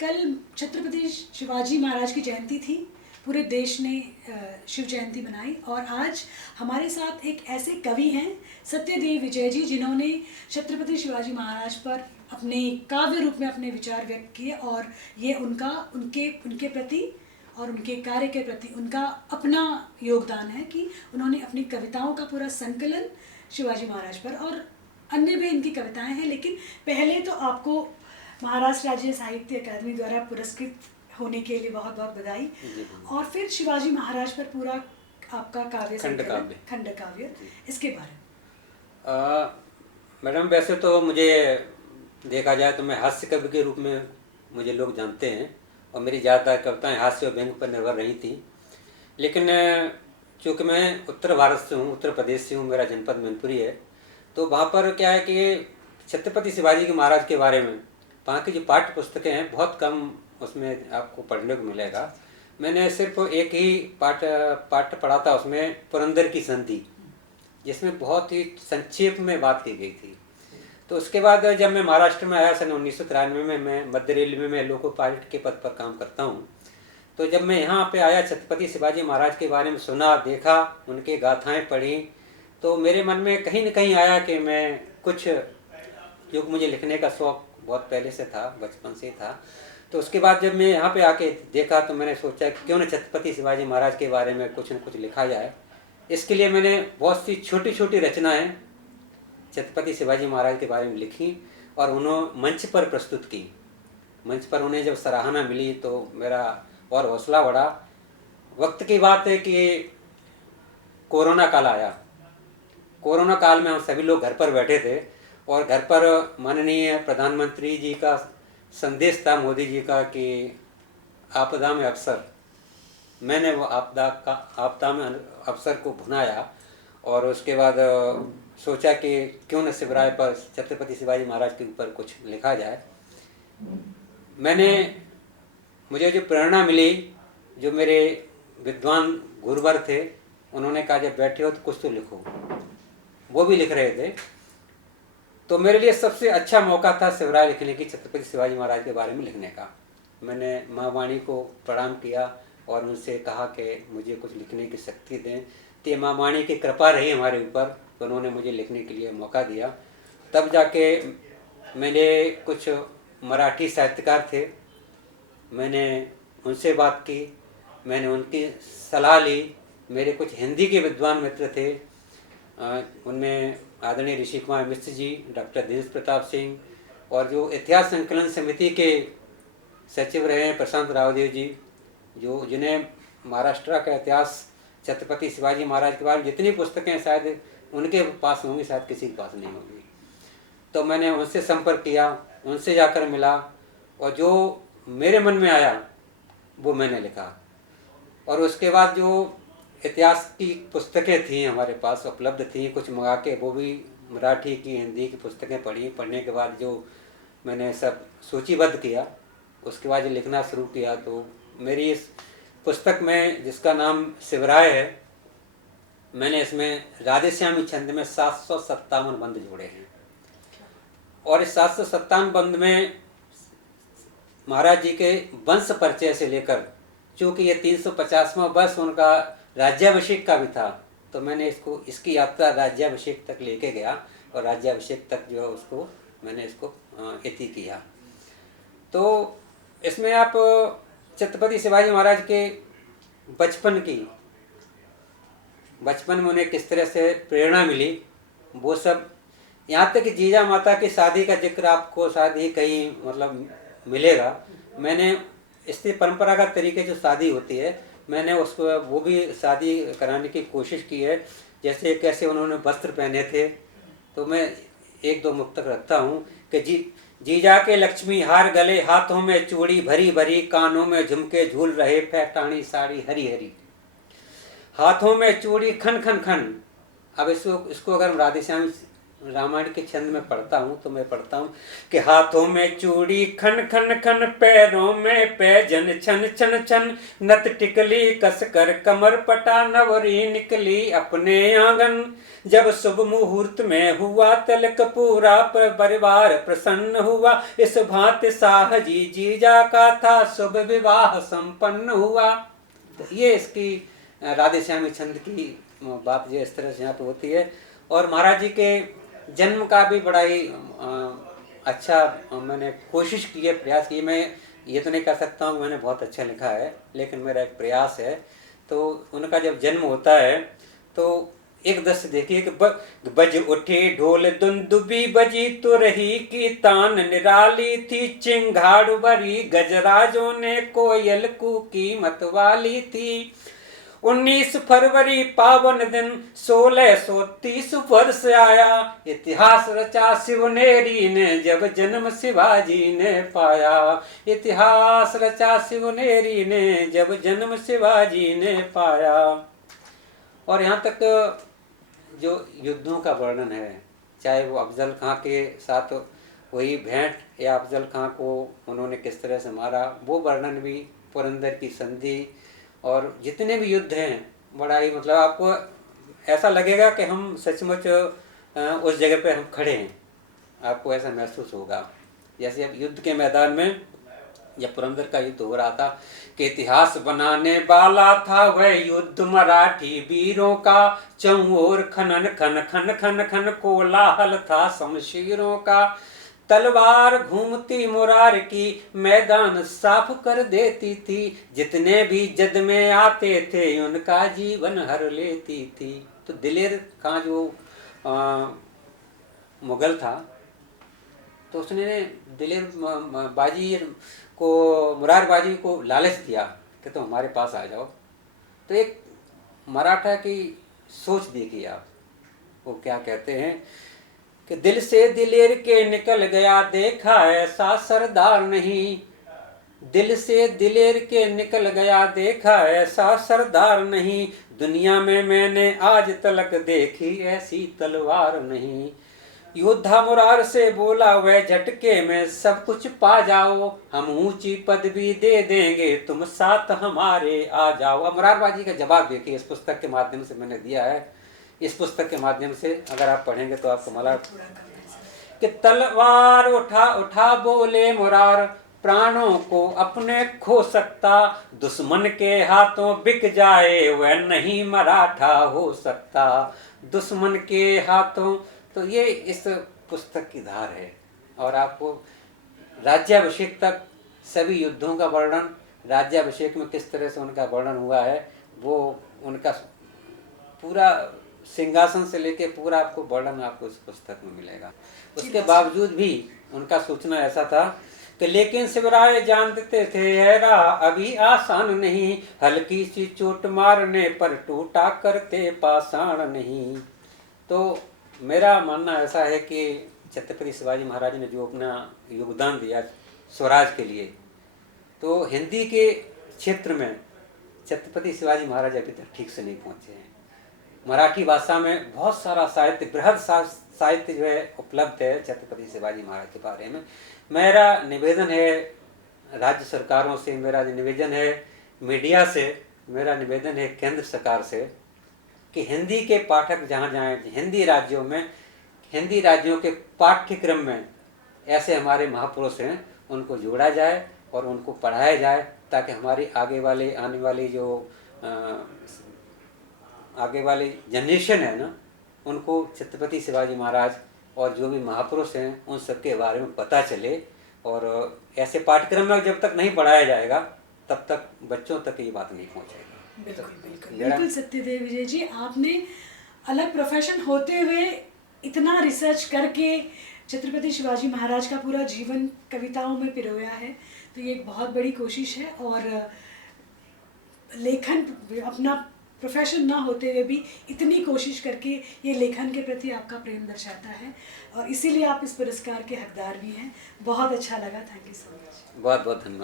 कल छत्रपति शिवाजी महाराज की जयंती थी। पूरे देश ने शिव जयंती मनाई और आज हमारे साथ एक ऐसे कवि हैं सत्यदेव विजय जी, जिन्होंने छत्रपति शिवाजी महाराज पर अपने काव्य रूप में अपने विचार व्यक्त किए और ये उनके प्रति और उनके कार्य के प्रति उनका अपना योगदान है कि उन्होंने अपनी कविताओं का पूरा संकलन शिवाजी महाराज पर, और अन्य भी इनकी कविताएं हैं। लेकिन पहले तो आपको महाराष्ट्र राज्य साहित्य अकादमी द्वारा पुरस्कृत होने के लिए बहुत बहुत बधाई। और फिर शिवाजी महाराज पर पूरा आपका काव्य खंड काव्य, इसके बारे में। मैडम, वैसे तो मुझे देखा जाए तो मैं हास्य कवि के रूप में मुझे लोग जानते हैं और मेरी ज़्यादातर कविताएं हास्य और व्यंग पर निर्भर रही थी। लेकिन चूँकि मैं उत्तर भारत से हूँ, उत्तर प्रदेश से हूँ, मेरा जनपद मैनपुरी है, तो वहाँ पर क्या है कि छत्रपति शिवाजी के महाराज के बारे में वहाँ की जो पाठ्य पुस्तकें हैं बहुत कम उसमें आपको पढ़ने को मिलेगा। मैंने सिर्फ एक ही पाठ पढ़ा था, उसमें पुरंदर की संधि, जिसमें बहुत ही संक्षेप में बात की गई थी। तो उसके बाद जब मैं महाराष्ट्र में आया सन 1993 में, मैं मध्य रेलवे में लोको पायलट के पद पर काम करता हूँ। तो जब मैं यहाँ पे आया, छत्रपति शिवाजी महाराज के बारे में सुना, देखा, उनके गाथाएं पढ़ी, तो मेरे मन में कहीं न कहीं आया कि मैं कुछ, जो मुझे लिखने का शौक़ बहुत पहले से था, बचपन से था। तो उसके बाद जब मैं यहाँ पे आके देखा तो मैंने सोचा कि क्यों न छत्रपति शिवाजी महाराज के बारे में कुछ न कुछ लिखा जाए। इसके लिए मैंने बहुत सी छोटी छोटी रचनाएं छत्रपति शिवाजी महाराज के बारे में लिखी और उन्होंने मंच पर प्रस्तुत की। मंच पर उन्हें जब सराहना मिली तो मेरा और हौसला बढ़ा। वक्त की बात है कि कोरोना काल आया। कोरोना काल में हम सभी लोग घर पर बैठे थे और घर पर माननीय प्रधानमंत्री जी का संदेश था, मोदी जी का, कि आपदा में अवसर। मैंने वो आपदा में अवसर को भुनाया और उसके बाद सोचा कि क्यों न शिवराय पर, छत्रपति शिवाजी महाराज के ऊपर कुछ लिखा जाए। मुझे जो प्रेरणा मिली, जो मेरे विद्वान गुरुवर थे, उन्होंने कहा जब बैठे हो तो कुछ तो लिखो। वो भी लिख रहे थे। तो मेरे लिए सबसे अच्छा मौका था शिवराय लिखने की, छत्रपति शिवाजी महाराज के बारे में लिखने का। मैंने माँ वाणी को प्रणाम किया और उनसे कहा कि मुझे कुछ लिखने की शक्ति दें। तो माँ वाणी की कृपा रही हमारे ऊपर, तो उन्होंने मुझे लिखने के लिए मौका दिया। तब जाके मैंने कुछ मराठी साहित्यकार थे, मैंने उनसे बात की, मैंने उनकी सलाह ली। मेरे कुछ हिंदी के विद्वान मित्र थे, उनमें आदरणीय ऋषि कुमार मिश्र जी, डॉक्टर दिनेश प्रताप सिंह, और जो इतिहास संकलन समिति के सचिव रहे हैं प्रशांत रावदेव जी, जिन्हें महाराष्ट्र का इतिहास, छत्रपति शिवाजी महाराज के बारे में जितनी पुस्तकें शायद उनके पास होंगी, शायद किसी के पास नहीं होगी। तो मैंने उनसे संपर्क किया, उनसे जाकर मिला और जो मेरे मन में आया वो मैंने लिखा। और उसके बाद जो इतिहास की पुस्तकें थी हमारे पास उपलब्ध थी, कुछ मंगा के वो भी मराठी की, हिंदी की पुस्तकें पढ़ने के बाद जो मैंने सब सूचीबद्ध किया, उसके बाद जो लिखना शुरू किया। तो मेरी इस पुस्तक में, जिसका नाम शिवराय है, मैंने इसमें राधेश्यामी छंद में 757 बंद जोड़े हैं। और इस 757 बंद में महाराज जी के वंश परिचय से लेकर, चूँकि ये 350वां वर्ष उनका राज्याभिषेक का भी था, तो मैंने इसकी यात्रा राज्याभिषेक तक लेके गया और राज्याभिषेक तक जो है मैंने इसको इति किया। तो इसमें आप छत्रपति शिवाजी महाराज के बचपन में उन्हें किस तरह से प्रेरणा मिली, वो सब, यहाँ तक कि जीजा माता की शादी का जिक्र आपको शायद ही कहीं मतलब मिलेगा। मैंने इससे परंपरागत तरीके जो शादी होती है, मैंने उसको वो भी शादी कराने की कोशिश की है। जैसे कैसे उन्होंने वस्त्र पहने थे, तो मैं एक दो मुक्तक रखता हूँ कि जीजा के लक्ष्मी हार गले, हाथों में चूड़ी भरी भरी, कानों में झुमके झूल रहे, पैठानी साड़ी हरी हरी, हाथों में चूड़ी खन खन खन। अब इसको अगर हम राधेश्यामी रामायण के छंद में पढ़ता हूँ तो मैं पढ़ता हूँ कि हाथों में चूड़ी खन खन खन, पैरों में पैजन छन छन छन, नथ टिकली कस कर कमर पटा, नवरी निकली अपने आंगन। जब शुभ मुहूर्त में हुआ तिलक, पूरा परिवार प्रसन्न हुआ, इस भांति साहजी जीजा का था, शुभ विवाह संपन्न हुआ। तो ये इसकी राधे श्यामी छंद की बात जो इस तरह से यहाँ पे होती है। और महाराज जी के जन्म का भी बड़ा ही अच्छा मैंने कोशिश की है, प्रयास की। मैं ये तो नहीं कह सकता हूँ मैंने बहुत अच्छा लिखा है, लेकिन मेरा एक प्रयास है। तो उनका जब जन्म होता है तो एक दृश्य देखिए कि बज उठे ढोल दुंदुबी, बजी तो रही की तान निराली थी, चिंगाड़ भरी गजराजों ने कोयल कूकी मतवाली थी। 19 फरवरी पावन दिन 1630 वर्ष आया, इतिहास रचा शिवनेरी ने जब जन्म शिवाजी ने पाया। इतिहास रचा शिवनेरी ने जब जन्म शिवाजी ने पाया। और यहाँ तक जो युद्धों का वर्णन है, चाहे वो अफजल खां के साथ वही भेंट या अफजल खां को उन्होंने किस तरह से मारा, वो वर्णन भी, पुरंदर की संधि और जितने भी युद्ध हैं, बड़ा ही मतलब आपको ऐसा लगेगा कि हम सचमुच उस जगह पे हम खड़े हैं, आपको ऐसा महसूस होगा। जैसे अब युद्ध के मैदान में जब पुरंदर का युद्ध हो रहा था कि इतिहास बनाने वाला था वह युद्ध मराठी वीरों का, चौओर खनन खन खन खन खन कोलाहल था शमशीरों का। तलवार घूमती मुरार की मैदान साफ कर देती थी, जितने भी जद में आते थे उनका जीवन हर लेती थी। तो दिलेर खां जो मुगल था, तो उसने दिलेर बाजी को, मुरार बाजी को लालच दिया कि तुम हमारे पास आ जाओ। तो एक मराठा की सोच देखिए आप, वो क्या कहते हैं कि दिल से दिलेर के निकल गया, देखा ऐसा सरदार नहीं। दिल से दिलेर के निकल गया, देखा ऐसा सरदार नहीं। दुनिया में मैंने आज तलक देखी ऐसी तलवार नहीं। योद्धा मुरार से बोला वह झटके में सब कुछ पा जाओ, हम ऊंची पदवी दे देंगे तुम साथ हमारे आ जाओ। अब मुरारबाजी का जवाब देखिए, इस पुस्तक के माध्यम से मैंने दिया है। इस पुस्तक के माध्यम से अगर आप पढ़ेंगे तो आपको मला कि तलवार उठा उठा बोले मुरार, प्राणों को अपने खो सकता, दुश्मन के हाथों बिक जाए वह नहीं मराठा हो सकता। दुश्मन के हाथों, तो ये इस पुस्तक की धार है। और आपको राज्याभिषेक तक सभी युद्धों का वर्णन, राज्याभिषेक में किस तरह से उनका वर्णन हुआ है, वो उनका पूरा सिंहासन से लेके पूरा आपको वर्णन आपको इस पुस्तक में मिलेगा। उसके बावजूद भी उनका सोचना ऐसा था कि लेकिन शिवराय जानते थे हैरा अभी आसान नहीं, हल्की सी चोट मारने पर टूटा करते पाषाण नहीं। तो मेरा मानना ऐसा है कि छत्रपति शिवाजी महाराज ने जो अपना योगदान दिया स्वराज के लिए, तो हिंदी के क्षेत्र में छत्रपति शिवाजी महाराज अभी तक ठीक से नहीं पहुंचे हैं। मराठी भाषा में बहुत सारा साहित्य, बृहद साहित्य जो है उपलब्ध है छत्रपति शिवाजी महाराज के बारे में। मेरा निवेदन है राज्य सरकारों से, मेरा निवेदन है मीडिया से, मेरा निवेदन है केंद्र सरकार से कि हिंदी के पाठक जहाँ जाएँ, हिंदी राज्यों में, हिंदी राज्यों के पाठ्यक्रम में ऐसे हमारे महापुरुष हैं उनको जोड़ा जाए और उनको पढ़ाया जाए, ताकि हमारी आने वाली जो आगे वाली जनरेशन है ना, उनको छत्रपति शिवाजी महाराज और जो भी महापुरुष हैं उन सब के बारे में पता चले। और ऐसे पाठ्यक्रम में जब तक नहीं पढ़ाया जाएगा तब तक बच्चों तक ये बात नहीं पहुंचेगी। बिल्कुल सत्यदेव विजय जी, आपने अलग प्रोफेशन होते हुए इतना रिसर्च करके छत्रपति शिवाजी महाराज का पूरा जीवन कविताओं में पिरोया है, तो ये एक बहुत बड़ी कोशिश है। और लेखन अपना प्रोफेशन ना होते हुए भी इतनी कोशिश करके ये लेखन के प्रति आपका प्रेम दर्शाता है, और इसीलिए आप इस पुरस्कार के हकदार भी हैं। बहुत अच्छा लगा, थैंक यू सो मच। बहुत बहुत धन्यवाद।